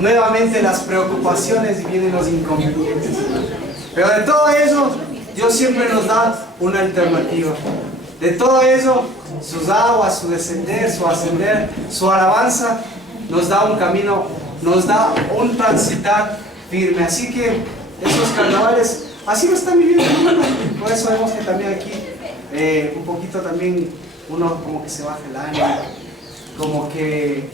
nuevamente las preocupaciones y vienen los inconvenientes. Pero de todo eso, Dios siempre nos da una alternativa. De todo eso, sus aguas, su descender, su ascender, su alabanza, nos da un camino, nos da un transitar firme. Así que esos carnavales, así lo están viviendo. Por eso vemos que también aquí, un poquito también, uno como que se baja el ánimo, como que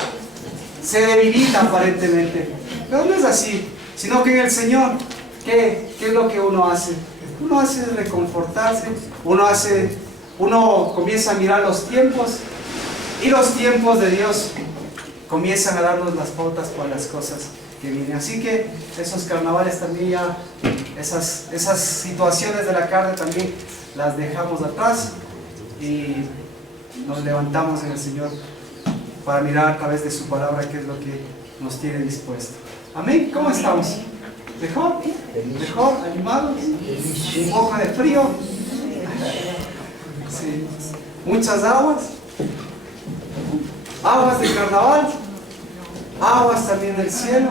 se debilita aparentemente. Pero no es así, sino que en el Señor, ¿qué es lo que uno hace? Uno hace reconfortarse, uno comienza a mirar los tiempos, y los tiempos de Dios comienzan a darnos las pautas para las cosas que vienen. Así que esos carnavales también ya, esas situaciones de la carne también las dejamos atrás y nos levantamos en el Señor para mirar a través de su palabra qué es lo que nos tiene dispuesto. Amén. ¿Cómo estamos? ¿Mejor? ¿Mejor? ¿Animados? ¿Un poco de frío? Sí. Muchas aguas. Aguas del carnaval. Aguas también del cielo.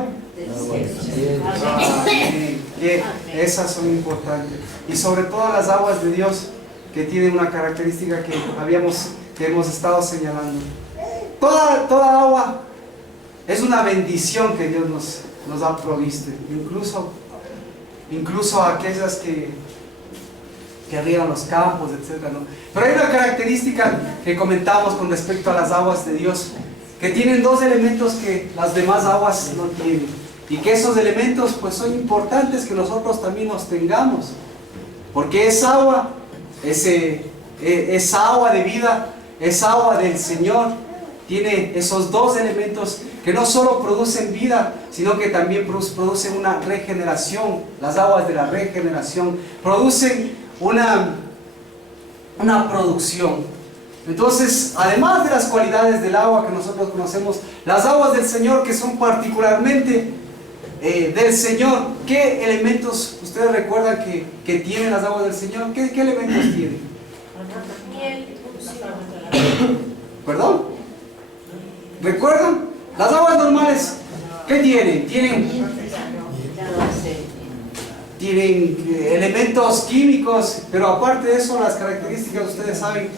Que esas son importantes. Y sobre todo las aguas de Dios, que tienen una característica que hemos estado señalando. Toda agua es una bendición que Dios nos ha provisto, incluso aquellas que riegan los campos, etc., ¿no? Pero hay una característica que comentamos con respecto a las aguas de Dios, que tienen dos elementos que las demás aguas no tienen, y que esos elementos pues son importantes que nosotros también los tengamos, porque esa agua, esa agua de vida, esa agua del Señor, tiene esos dos elementos que no solo producen vida, sino que también producen una regeneración. Las aguas de la regeneración producen una producción. Entonces, además de las cualidades del agua que nosotros conocemos, las aguas del Señor, que son particularmente del Señor, ¿qué elementos ustedes recuerdan que tienen las aguas del Señor? ¿Qué elementos tienen? ¿Perdón? ¿Recuerdan? Las aguas normales, ¿qué tienen? Tienen elementos químicos, pero aparte de eso, las características, ustedes saben,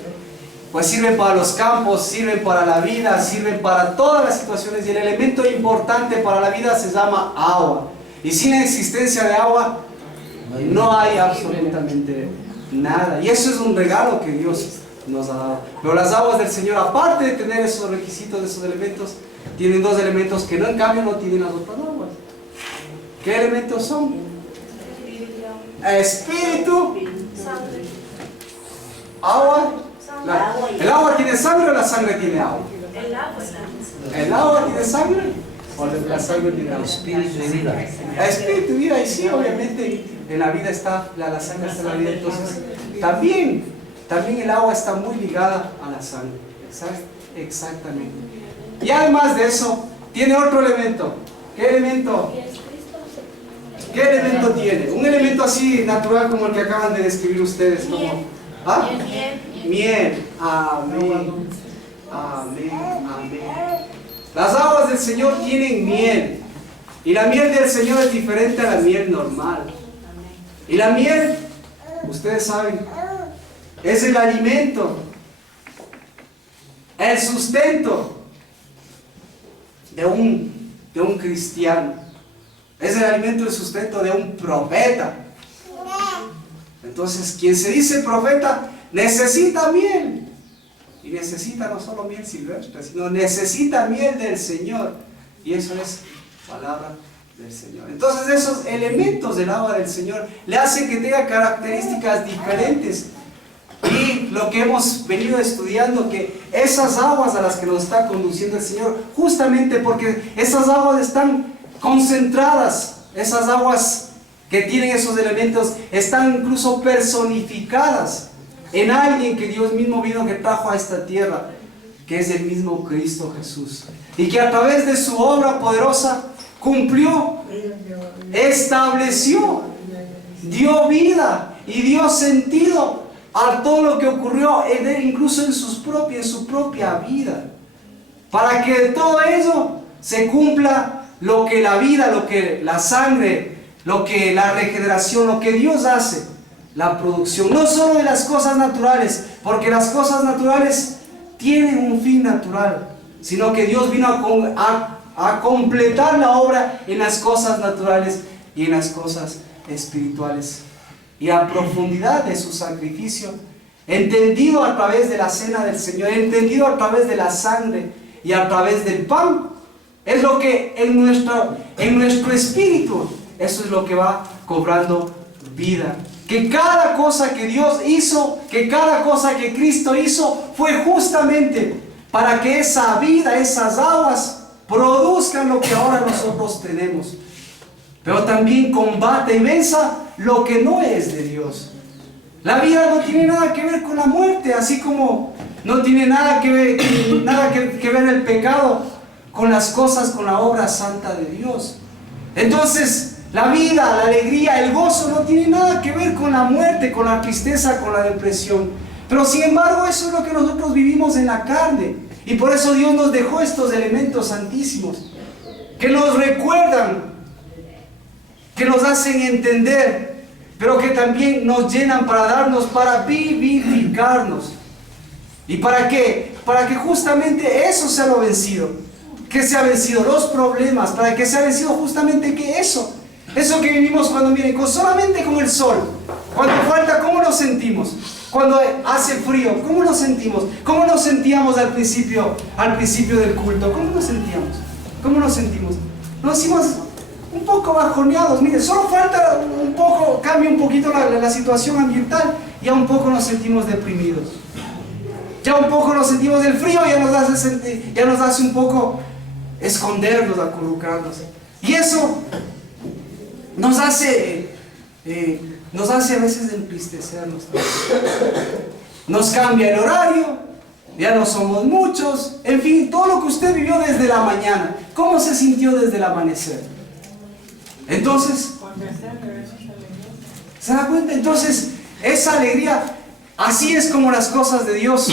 pues sirven para los campos, sirven para la vida, sirven para todas las situaciones, y el elemento importante para la vida se llama agua. Y sin la existencia de agua, no hay absolutamente nada. Y eso es un regalo que Dios nos ha dado. Pero las aguas del Señor, aparte de tener esos requisitos, esos elementos, tienen dos elementos que no, en cambio, no tienen las otras aguas. ¿Qué elementos son? Espíritu, agua. ¿El agua tiene sangre o la sangre tiene agua? ¿El agua tiene sangre o la sangre tiene agua? Espíritu y vida. Espíritu y vida, y sí, obviamente en la vida está, la sangre está en la vida, entonces también el agua está muy ligada a la sangre. Exactamente. Y además de eso, tiene otro elemento. ¿Qué elemento? ¿Qué elemento tiene? Un elemento así natural como el que acaban de describir ustedes. Como, ¿ah? Miel. Amén. Amén. Amén. Las aguas del Señor tienen miel. Y la miel del Señor es diferente a la miel normal. Y la miel, ustedes saben, es el alimento, el sustento de un cristiano. Es el alimento y el sustento de un profeta. Entonces, quien se dice profeta necesita miel. Y necesita no solo miel silvestre, sino necesita miel del Señor. Y eso es palabra del Señor. Entonces, esos elementos del agua del Señor le hacen que tenga características diferentes. Y lo que hemos venido estudiando, que esas aguas a las que nos está conduciendo el Señor, justamente porque esas aguas están concentradas, esas aguas que tienen esos elementos están incluso personificadas en alguien que Dios mismo vino, que trajo a esta tierra, que es el mismo Cristo Jesús, y que a través de su obra poderosa cumplió, estableció, dio vida y dio sentido a todo lo que ocurrió en él, incluso en su propia vida, para que todo eso se cumpla lo que la vida, lo que la sangre, lo que la regeneración, lo que Dios hace, la producción, no solo de las cosas naturales, porque las cosas naturales tienen un fin natural, sino que Dios vino a completar la obra en las cosas naturales y en las cosas espirituales. Y a profundidad de su sacrificio, entendido a través de la cena del Señor, entendido a través de la sangre y a través del pan, es lo que en nuestro espíritu, eso es lo que va cobrando vida. Que cada cosa que Dios hizo, que cada cosa que Cristo hizo, fue justamente para que esa vida, esas aguas, produzcan lo que ahora nosotros tenemos. Pero también combate y venza lo que no es de Dios. La vida no tiene nada que ver con la muerte, así como no tiene nada que ver el pecado con las cosas, con la obra santa de Dios. Entonces, la vida, la alegría, el gozo no tiene nada que ver con la muerte, con la tristeza, con la depresión. Pero sin embargo, eso es lo que nosotros vivimos en la carne. Y por eso Dios nos dejó estos elementos santísimos, que nos recuerdan, que nos hacen entender, pero que también nos llenan para vivificarnos. ¿Y para qué? Para que justamente eso sea lo vencido. Que se ha vencido los problemas, para que se ha vencido justamente que eso que vivimos cuando miren, solamente con el sol, cuando falta, ¿cómo nos sentimos? Cuando hace frío, ¿cómo nos sentimos? ¿Cómo nos sentíamos al principio del culto? ¿Cómo nos sentíamos? ¿Cómo nos sentimos? Nos hicimos un poco bajoneados, miren, solo falta un poco, cambia un poquito la situación ambiental, ya un poco nos sentimos deprimidos. Ya un poco nos sentimos del frío, ya nos hace un poco escondernos, acurrucarnos. Y eso nos hace a veces entristecernos. Nos cambia el horario, ya no somos muchos, en fin, todo lo que usted vivió desde la mañana, ¿cómo se sintió desde el amanecer? Entonces, ¿se da cuenta? Entonces, esa alegría, así es como las cosas de Dios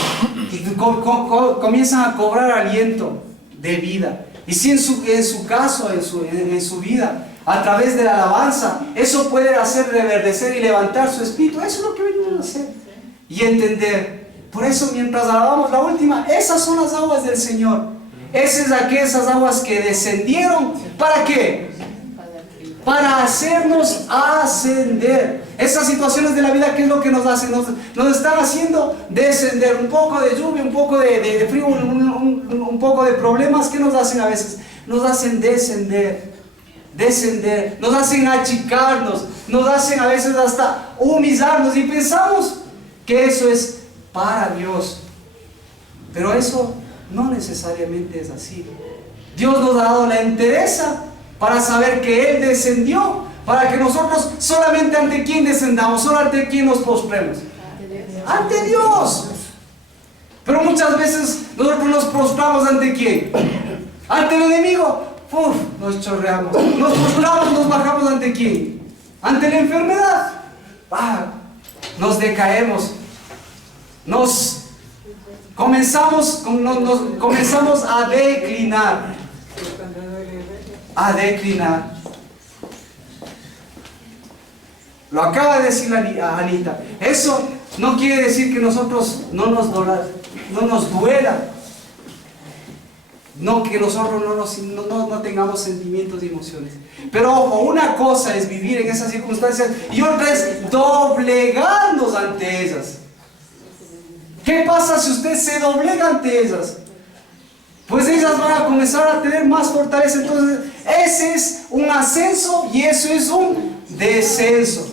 comienzan a cobrar aliento de vida. Y si en su caso, en su vida, a través de la alabanza, eso puede hacer reverdecer y levantar su espíritu, eso es lo que venimos a hacer. Y entender. Por eso, mientras alabamos la última, esas son las aguas del Señor. Esas aguas que descendieron, ¿para qué? Para hacernos ascender. Esas situaciones de la vida, ¿qué es lo que nos hacen? Nos están haciendo descender. Un poco de lluvia, un poco de frío, un poco de problemas. ¿Qué nos hacen a veces? Nos hacen descender, nos hacen achicarnos, nos hacen a veces hasta humillarnos y pensamos que eso es para Dios. Pero eso no necesariamente es así. Dios nos ha dado la entereza para saber que Él descendió, para que nosotros solamente ante quién descendamos, solo ante quién nos postremos. Ante Dios. Pero muchas veces nosotros nos postramos ante quién, ante el enemigo. Nos chorreamos, nos postramos, nos bajamos ante quién, ante la enfermedad. Nos decaemos, comenzamos a declinar. Lo acaba de decir Anita. Eso no quiere decir que nosotros no nos duela, no que nosotros no tengamos sentimientos y emociones. Pero ojo, una cosa es vivir en esas circunstancias y otra es doblegarnos ante ellas. ¿Qué pasa si usted se doblega ante ellas? Pues ellas van a comenzar a tener más fortaleza. Entonces, ese es un ascenso y eso es un descenso.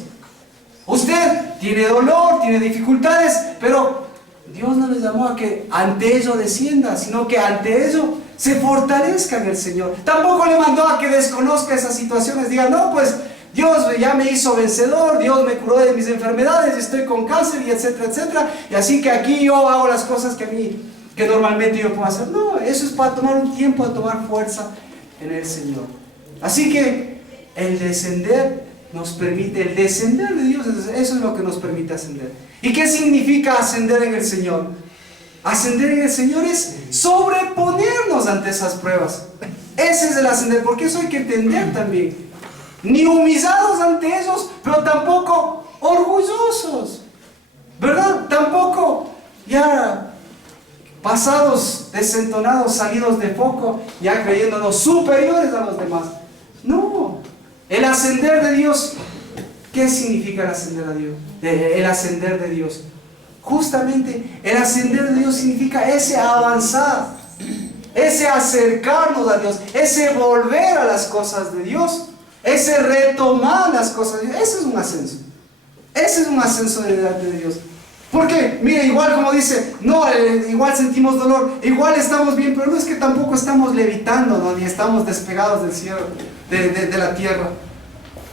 Usted tiene dolor, tiene dificultades, pero Dios no les llamó a que ante ello descienda, sino que ante ello se fortalezca en el Señor. Tampoco le mandó a que desconozca esas situaciones. Diga, no, pues Dios ya me hizo vencedor, Dios me curó de mis enfermedades, estoy con cáncer y etcétera, etcétera. Y así que aquí yo hago las cosas que normalmente yo puedo hacer. No, eso es para tomar un tiempo, a tomar fuerza en el Señor. Así que el descender nos permite, el descender de Dios, eso es lo que nos permite ascender. ¿Y qué significa ascender en el Señor? Ascender en el Señor es sobreponernos ante esas pruebas. Ese es el ascender, porque eso hay que entender también. Ni humillados ante ellos, pero tampoco orgullosos, ¿verdad? Tampoco ya pasados, desentonados, salidos de foco, ya creyéndonos superiores a los demás. No, el ascender de Dios, ¿qué significa el ascender a Dios? El ascender de Dios. Justamente el ascender de Dios significa ese avanzar, ese acercarnos a Dios, ese volver a las cosas de Dios, ese retomar las cosas de Dios. Ese es un ascenso. Ese es un ascenso delante de Dios. Porque, mire, igual como dice, no, igual sentimos dolor, igual estamos bien, pero no es que tampoco estamos levitando, ¿no? Ni estamos despegados del cielo, de la tierra.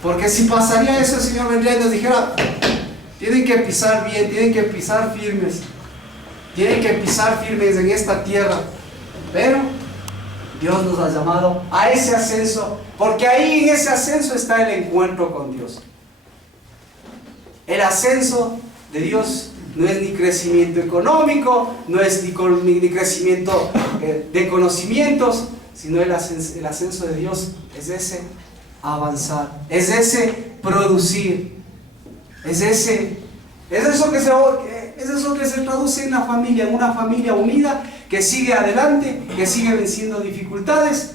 Porque si pasaría eso, el Señor vendría y nos dijera, tienen que pisar bien, tienen que pisar firmes, tienen que pisar firmes en esta tierra. Pero Dios nos ha llamado a ese ascenso, porque ahí en ese ascenso está el encuentro con Dios. El ascenso de Dios no es ni crecimiento económico, no es ni crecimiento de conocimientos, sino el ascenso de Dios es ese avanzar, es ese producir, es eso que se traduce en una familia unida, que sigue adelante, que sigue venciendo dificultades,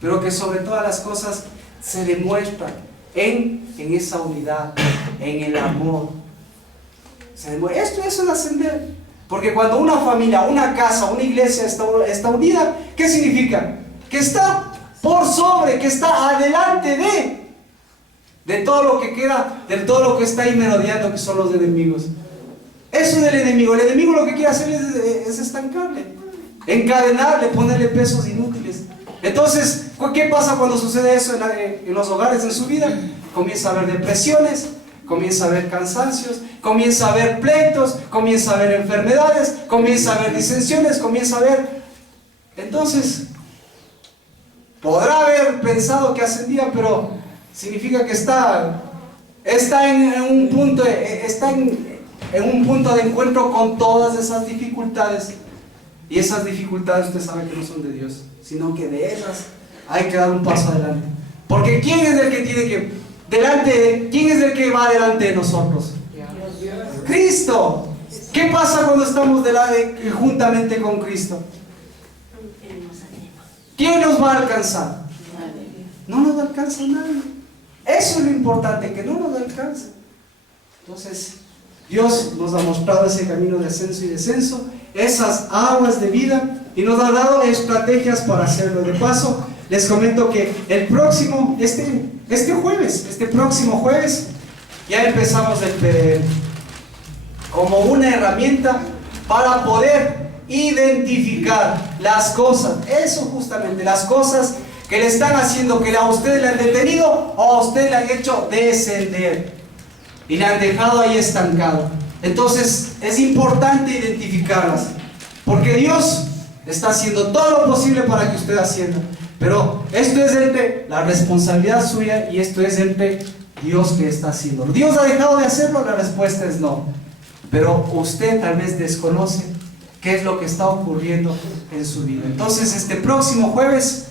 pero que sobre todas las cosas se demuestra en esa unidad, en el amor. Esto es el ascender. Porque cuando una familia, una casa, una iglesia está unida, ¿qué significa? Que está por sobre, que está adelante de todo lo que queda, de todo lo que está ahí merodeando, que son los enemigos. Eso del enemigo. El enemigo lo que quiere hacer es estancarle, encadenarle, ponerle pesos inútiles. Entonces, ¿qué pasa cuando sucede eso en los hogares, en su vida? Comienza a haber depresiones, comienza a haber cansancios, comienza a haber pleitos, comienza a haber enfermedades, comienza a haber disensiones, comienza a haber... Entonces, podrá haber pensado que ascendía, pero significa que está en un punto de encuentro con todas esas dificultades. Y esas dificultades usted sabe que no son de Dios, sino que de esas hay que dar un paso adelante. Porque ¿quién es el que tiene que... ¿quién es el que va delante de nosotros? Cristo. ¿Qué pasa cuando estamos juntamente con Cristo? ¿Quién nos va a alcanzar? No nos alcanza nadie. Eso es lo importante, que no nos alcanza. Entonces, Dios nos ha mostrado ese camino de ascenso y descenso, esas aguas de vida, y nos ha dado estrategias para hacerlo. De paso, les comento que el próximo, este próximo jueves, ya empezamos el PDL como una herramienta para poder identificar las cosas, eso justamente, las cosas que le están haciendo, que a usted le han detenido o a usted le han hecho descender y le han dejado ahí estancado. Entonces es importante identificarlas, porque Dios está haciendo todo lo posible para que usted ascienda. Pero esto es la responsabilidad suya, y esto es Dios que está haciendo. ¿Dios ha dejado de hacerlo? La respuesta es no. Pero usted tal vez desconoce qué es lo que está ocurriendo en su vida. Entonces, este próximo jueves,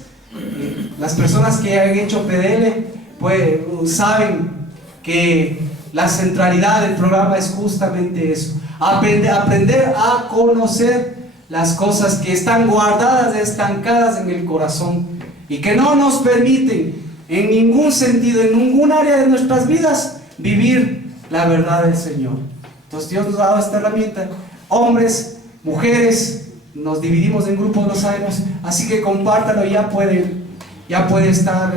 las personas que han hecho PDL pues saben que la centralidad del programa es justamente eso: aprender a conocer las cosas que están guardadas, estancadas en el corazón, y que no nos permiten en ningún sentido, en ningún área de nuestras vidas, vivir la verdad del Señor. Entonces Dios nos ha dado esta herramienta. Hombres, mujeres, nos dividimos en grupos, lo sabemos, así que compártalo. Ya puede estar,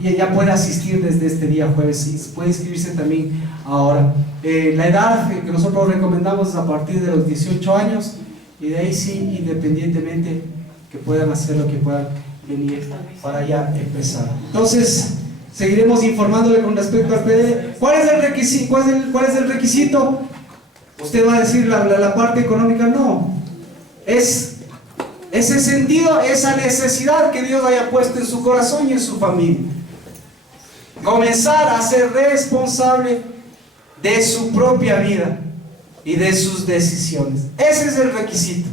ya puede asistir desde este día jueves, y puede inscribirse también ahora. La edad que nosotros recomendamos es a partir de los 18 años, y de ahí sí, independientemente, que puedan hacer lo que puedan venir para ya empezar. Entonces, seguiremos informándole con respecto al PDL. ¿Cuál es el requisito? ¿Cuál es el requisito? Usted va a decir la parte económica. No, es ese sentido, esa necesidad que Dios haya puesto en su corazón y en su familia. Comenzar a ser responsable de su propia vida y de sus decisiones. Ese es el requisito.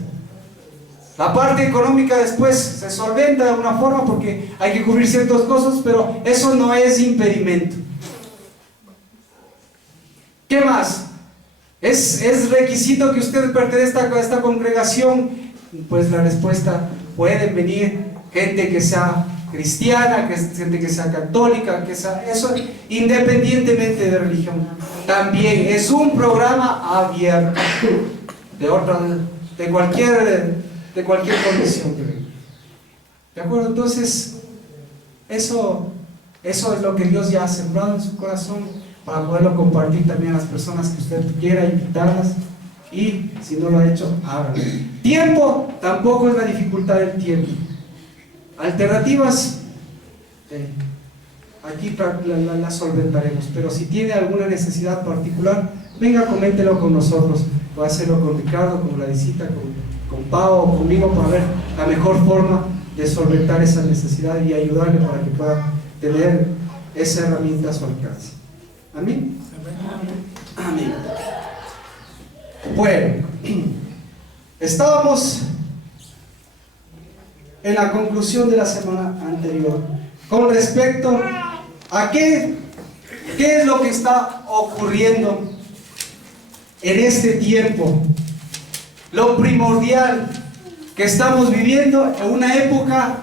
La parte económica después se solventa de alguna forma porque hay que cubrir ciertos costos, pero eso no es impedimento. ¿Qué más? ¿Es requisito que usted pertenezca a esta congregación? Pues la respuesta: pueden venir gente que sea cristiana, gente que sea católica, que sea eso, independientemente de religión. También es un programa abierto de cualquier condición que venga. ¿De acuerdo? Entonces, eso es lo que Dios ya ha sembrado en su corazón, para poderlo compartir también a las personas que usted quiera invitarlas, y si no lo ha hecho, hágalo. Tiempo, tampoco es la dificultad del tiempo. Alternativas, aquí las solventaremos, pero si tiene alguna necesidad particular, venga, coméntelo con nosotros. Puede hacerlo con Ricardo, con Gladysita, con Pau o conmigo, para ver la mejor forma de solventar esa necesidad y ayudarle para que pueda tener esa herramienta a su alcance. ¿Amén? Amén. Bueno, estábamos en la conclusión de la semana anterior con respecto a qué es lo que está ocurriendo en este tiempo. Lo primordial que estamos viviendo en una época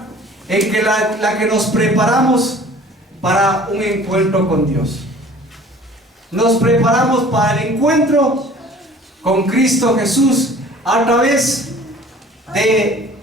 en que la que nos preparamos para un encuentro con Dios. Nos preparamos para el encuentro con Cristo Jesús a través de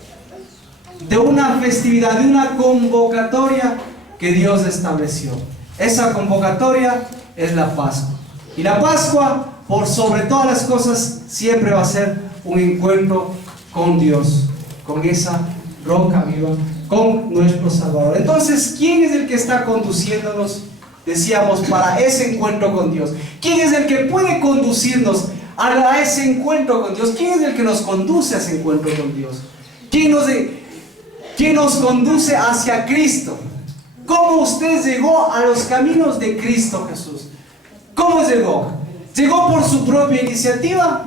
una festividad, de una convocatoria que Dios estableció. Esa convocatoria es la Pascua. Y la Pascua, por sobre todas las cosas, siempre va a ser un encuentro con Dios, con esa roca viva, con nuestro Salvador. Entonces, ¿quién es el que está conduciéndonos, decíamos, para ese encuentro con Dios? ¿Quién es el que puede conducirnos a ese encuentro con Dios? ¿Quién es el que nos conduce a ese encuentro con Dios? ¿Quién nos conduce hacia Cristo? ¿Cómo usted llegó a los caminos de Cristo Jesús? ¿Cómo llegó? ¿Llegó por su propia iniciativa?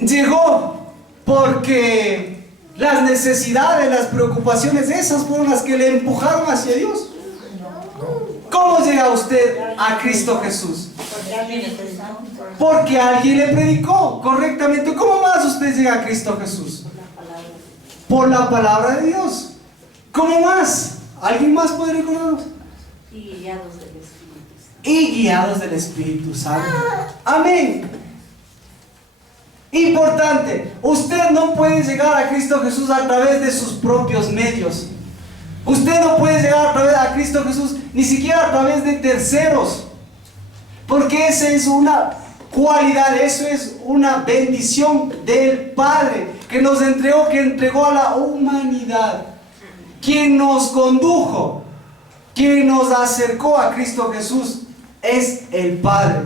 ¿Llegó porque las necesidades, las preocupaciones, esas fueron las que le empujaron hacia Dios? ¿Cómo llega usted a Cristo Jesús? Porque alguien le predicó correctamente. ¿Cómo más usted llega a Cristo Jesús? Por la palabra de Dios. ¿Cómo más? ¿Alguien más puede recordarnos? Y guiados del Espíritu Santo. Y guiados del Espíritu Santo. Amén. Importante, usted no puede llegar a Cristo Jesús a través de sus propios medios. Usted no puede llegar a Cristo Jesús ni siquiera a través de terceros, porque esa es una cualidad, eso es una bendición del Padre que nos entregó, que entregó a la humanidad. Quien nos condujo, quien nos acercó a Cristo Jesús es el Padre.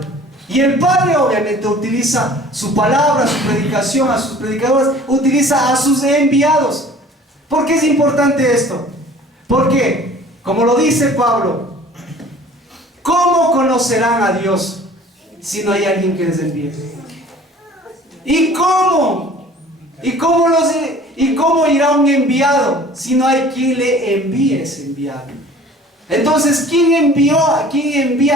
Y el Padre obviamente utiliza su palabra, su predicación, a sus predicadores, utiliza a sus enviados. ¿Por qué es importante esto? Porque, como lo dice Pablo, ¿cómo conocerán a Dios si no hay alguien que les envíe? ¿Y cómo? ¿Y cómo irá un enviado si no hay quien le envíe ese enviado? Entonces, ¿quién envía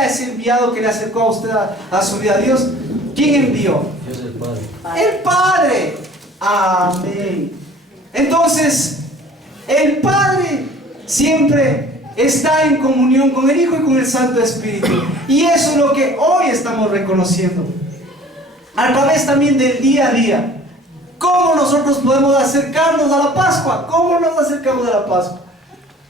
a ese enviado que le acercó a usted a su vida? Dios. ¿Quién envió? Dios el Padre. El Padre. Amén. Entonces, el Padre siempre está en comunión con el Hijo y con el Santo Espíritu. Y eso es lo que hoy estamos reconociendo. A través también del día a día. ¿Cómo nosotros podemos acercarnos a la Pascua? ¿Cómo nos acercamos a la Pascua?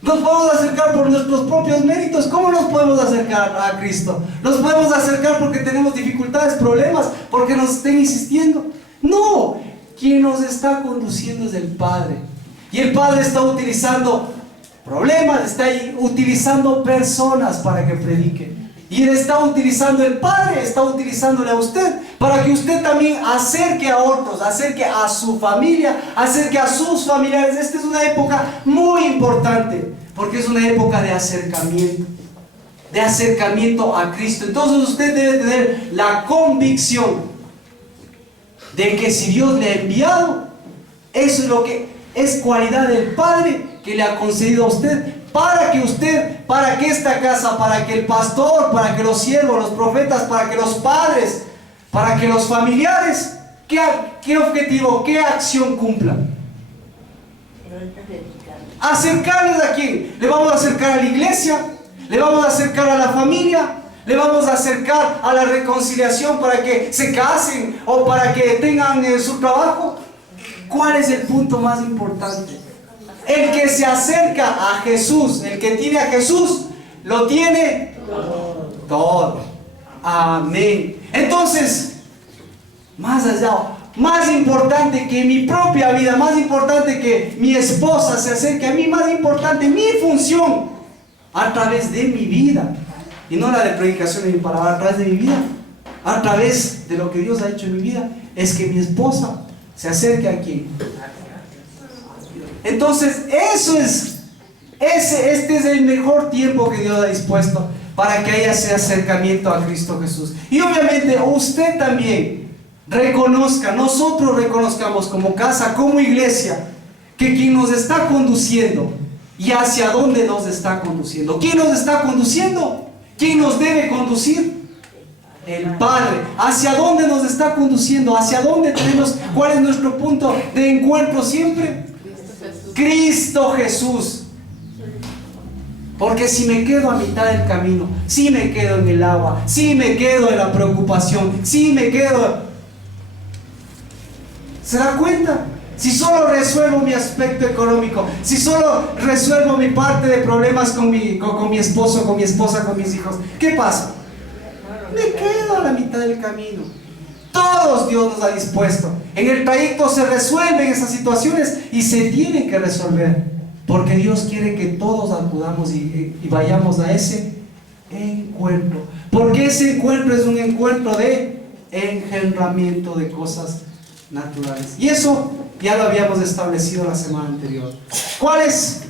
¿Nos podemos acercar por nuestros propios méritos? ¿Cómo nos podemos acercar a Cristo? ¿Nos podemos acercar porque tenemos dificultades, problemas, porque nos estén insistiendo? No, quien nos está conduciendo es el Padre. Y el Padre está utilizando problemas, está utilizando personas para que prediquen. Y Él está utilizando, el Padre está utilizándole a usted para que usted también acerque a otros, acerque a su familia, acerque a sus familiares. Esta es una época muy importante porque es una época de acercamiento a Cristo. Entonces usted debe tener la convicción de que si Dios le ha enviado, eso es lo que es cualidad del Padre que le ha concedido a usted, para que esta casa, para que el pastor, para que los siervos, los profetas, para que los padres, para que los familiares, ¿qué objetivo, qué acción cumplan? ¿Acercarles a quién? ¿Le vamos a acercar a la iglesia? ¿Le vamos a acercar a la familia? ¿Le vamos a acercar a la reconciliación para que se casen o para que tengan su trabajo? ¿Cuál es el punto más importante? El que se acerca a Jesús, el que tiene a Jesús, lo tiene todo. Amén. Entonces, más allá, más importante que mi propia vida, más importante que mi esposa se acerque a mí, más importante mi función a través de mi vida, y no la de predicación de mi palabra, a través de mi vida, a través de lo que Dios ha hecho en mi vida, es que mi esposa se acerque a quién. Entonces, este es el mejor tiempo que Dios ha dispuesto para que haya ese acercamiento a Cristo Jesús. Y obviamente usted también reconozca, nosotros reconozcamos como casa, como iglesia, que quien nos está conduciendo y hacia dónde nos está conduciendo. ¿Quién nos está conduciendo? ¿Quién nos debe conducir? El Padre. ¿Hacia dónde nos está conduciendo? ¿Hacia dónde tenemos? ¿Cuál es nuestro punto de encuentro siempre? Cristo Jesús. Porque si me quedo a mitad del camino, si me quedo en el agua, si me quedo en la preocupación, si me quedo... ¿Se da cuenta? Si solo resuelvo mi aspecto económico, si solo resuelvo mi parte de problemas con mi esposo, con mi esposa, con mis hijos, ¿qué pasa? Me quedo a la mitad del camino. Todos Dios nos ha dispuesto. En el trayecto se resuelven esas situaciones y se tienen que resolver. Porque Dios quiere que todos acudamos y vayamos a ese encuentro. Porque ese encuentro es un encuentro de engendramiento de cosas naturales. Y eso ya lo habíamos establecido la semana anterior. ¿Cuál es?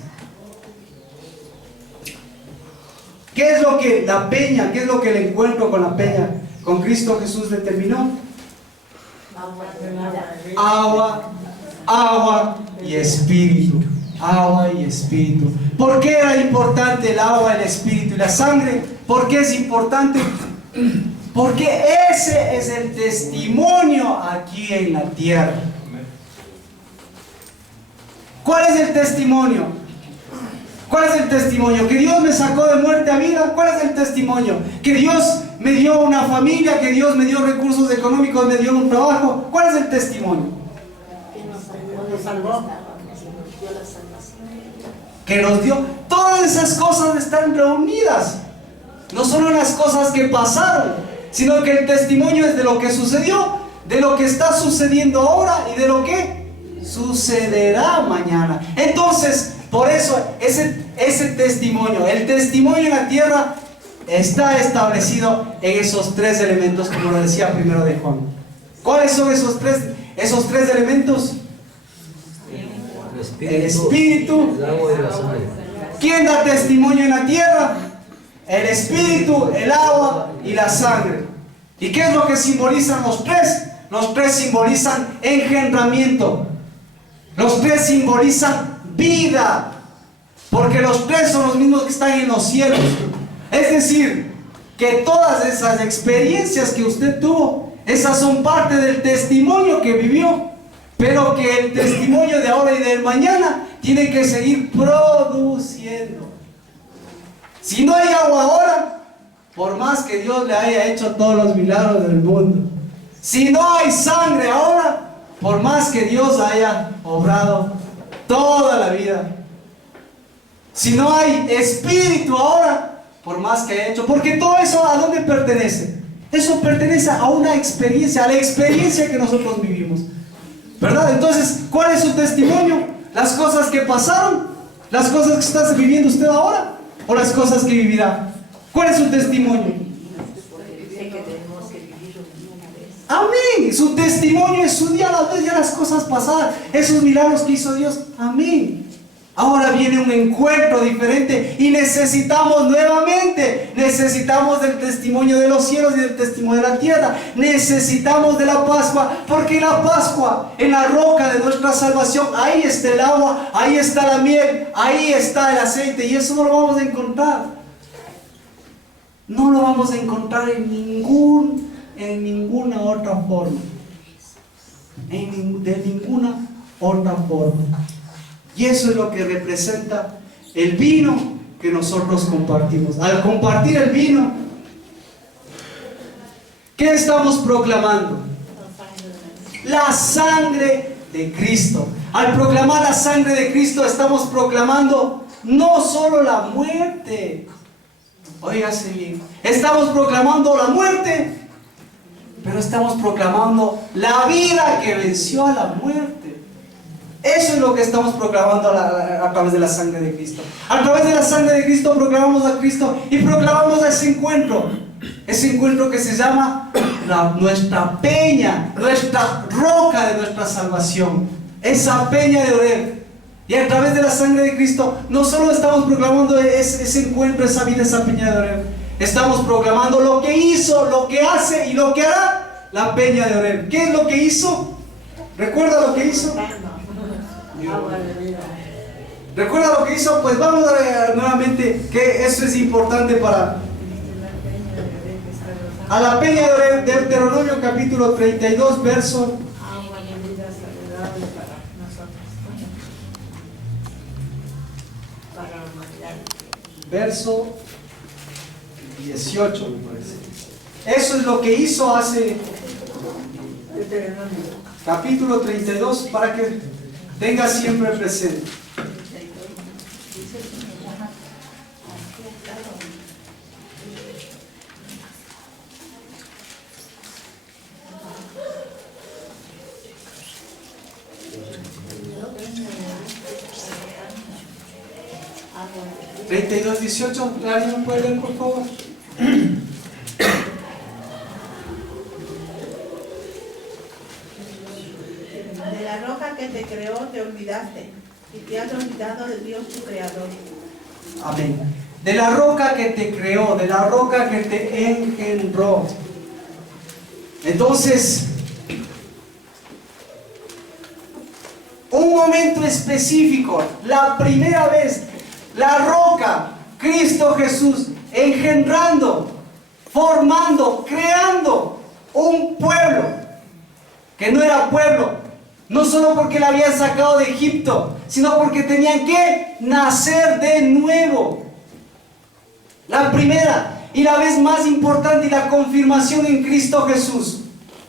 ¿Qué es lo que la peña, qué es lo que el encuentro con la peña, con Cristo Jesús determinó? Agua y espíritu. Agua y espíritu. ¿Por qué era importante el agua, el espíritu y la sangre? ¿Por qué es importante? Porque ese es el testimonio aquí en la tierra. ¿Cuál es el testimonio? ¿Cuál es el testimonio? Que Dios me sacó de muerte a vida. ¿Cuál es el testimonio? Que Dios me dio una familia, que Dios me dio recursos económicos, me dio un trabajo. ¿Cuál es el testimonio? Que nos dio. Todas esas cosas están reunidas. No solo las cosas que pasaron, sino que el testimonio es de lo que sucedió, de lo que está sucediendo ahora y de lo que sucederá mañana. Entonces, por eso ese testimonio, el testimonio en la tierra, está establecido en esos tres elementos, como lo decía primero de Juan. ¿Cuáles son esos tres elementos? El espíritu, el agua y la sangre. ¿Quién da testimonio en la tierra? El espíritu, el agua y la sangre. ¿Y qué es lo que simbolizan los tres? Los tres simbolizan engendramiento. Los tres simbolizan vida. Porque los tres son los mismos que están en los cielos. Es decir, que todas esas experiencias que usted tuvo, esas son parte del testimonio que vivió. Pero que el testimonio de ahora y del mañana tiene que seguir produciendo. Si no hay agua ahora, por más que Dios le haya hecho todos los milagros del mundo, si no hay sangre ahora, por más que Dios haya obrado toda la vida, si no hay espíritu ahora, por más que haya hecho, porque todo eso ¿a dónde pertenece? Eso pertenece a una experiencia, a la experiencia que nosotros vivimos, ¿verdad? Entonces, ¿cuál es su testimonio? ¿Las cosas que pasaron? ¿Las cosas que está viviendo usted ahora? ¿O las cosas que vivirá? ¿Cuál es su testimonio? Amén. Su testimonio es su día a la vez, ya las cosas pasadas, esos milagros que hizo Dios. Amén. Ahora viene un encuentro diferente y necesitamos nuevamente, necesitamos del testimonio de los cielos y del testimonio de la tierra. Necesitamos de la Pascua, porque en la Pascua, en la roca de nuestra salvación, ahí está el agua, ahí está la miel, ahí está el aceite, y eso no lo vamos a encontrar. No lo vamos a encontrar en ninguna otra forma. De ninguna otra forma. Y eso es lo que representa el vino que nosotros compartimos. Al compartir el vino, ¿qué estamos proclamando? La sangre de Cristo. Al proclamar la sangre de Cristo, estamos proclamando no solo la muerte. Óigase bien. Estamos proclamando la muerte, pero estamos proclamando la vida que venció a la muerte. Eso es lo que estamos proclamando a través de la sangre de Cristo. A través de la sangre de Cristo proclamamos a Cristo y proclamamos ese encuentro que se llama nuestra peña, nuestra roca de nuestra salvación, esa peña de Oreb. Y a través de la sangre de Cristo no solo estamos proclamando ese encuentro, esa vida, esa peña de Oreb, estamos proclamando lo que hizo, lo que hace y lo que hará la peña de Oreb. ¿Qué es lo que hizo? ¿Recuerda lo que hizo? ¿Recuerda lo que hizo? Pues vamos a ver nuevamente que eso es importante para a la peña de Oreb. Deuteronomio capítulo 32, verso verso 18, me parece. Eso es lo que hizo hace capítulo 32, para que tenga siempre presente. Agua. 32:18, ¿alguien puede leer, por favor? De la roca que te creó te olvidaste, y te has olvidado de Dios tu creador. Amén. De la roca que te creó, de la roca que te engendró. Entonces, un momento específico, la primera vez, la roca, Cristo Jesús, engendrando, formando, creando un pueblo que no era pueblo, no solo porque la habían sacado de Egipto, sino porque tenían que nacer de nuevo. La primera y la vez más importante, y la confirmación en Cristo Jesús.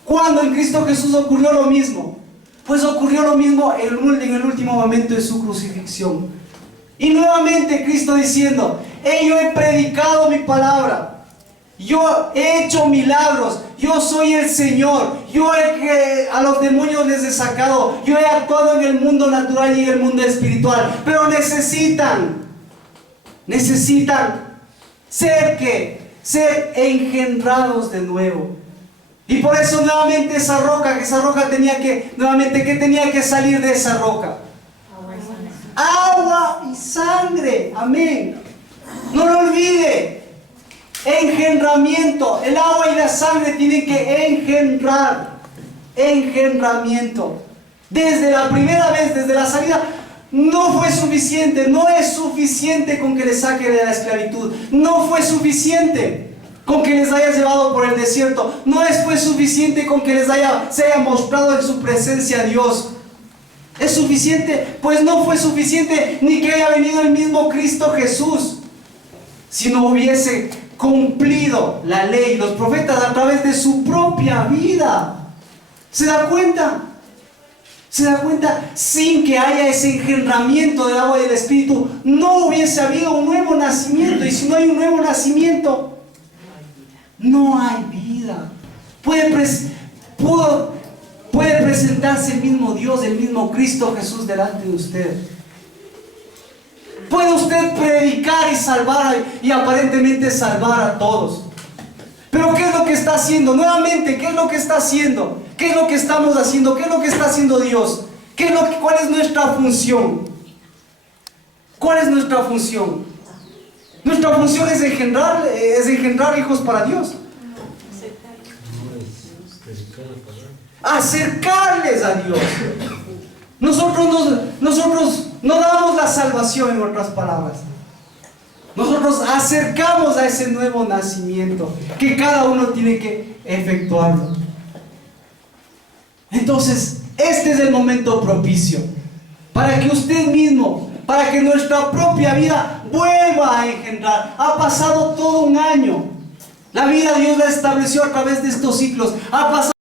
¿Cuándo en Cristo Jesús ocurrió lo mismo? Pues ocurrió lo mismo en el último momento de su crucifixión. Y nuevamente Cristo diciendo: yo he predicado mi palabra, yo he hecho milagros, yo soy el Señor, a los demonios les he sacado, yo he actuado en el mundo natural y en el mundo espiritual, pero necesitan ser engendrados de nuevo. Y por eso nuevamente esa roca tenía que salir de esa roca. Agua y sangre. Amén. No lo olvide. Engendramiento. El agua y la sangre tienen que engendrar. Engendramiento. Desde la primera vez, desde la salida, no fue suficiente. No es suficiente con que les saque de la esclavitud. No fue suficiente con que les haya llevado por el desierto. No fue suficiente con que se haya mostrado en su presencia a Dios. ¿Es suficiente? Pues no fue suficiente ni que haya venido el mismo Cristo Jesús, si no hubiese cumplido la ley, los profetas, a través de su propia vida. ¿Se da cuenta? ¿Se da cuenta? Sin que haya ese engendramiento del agua y del Espíritu, no hubiese habido un nuevo nacimiento. Y si no hay un nuevo nacimiento, no hay vida. Puede presentarse el mismo Dios, el mismo Cristo Jesús delante de usted. Puede usted predicar y salvar y aparentemente salvar a todos. Pero ¿qué es lo que está haciendo? Nuevamente, ¿qué es lo que está haciendo? ¿Qué es lo que estamos haciendo? ¿Qué es lo que está haciendo Dios? ¿Cuál es nuestra función? ¿Cuál es nuestra función? Nuestra función es engendrar hijos para Dios. Acercarles a Dios. Nosotros no damos la salvación, en otras palabras. Nosotros acercamos a ese nuevo nacimiento que cada uno tiene que efectuarlo. Entonces, este es el momento propicio para que usted mismo, para que nuestra propia vida vuelva a engendrar. Ha pasado todo un año. La vida Dios la estableció a través de estos ciclos. Ha pasado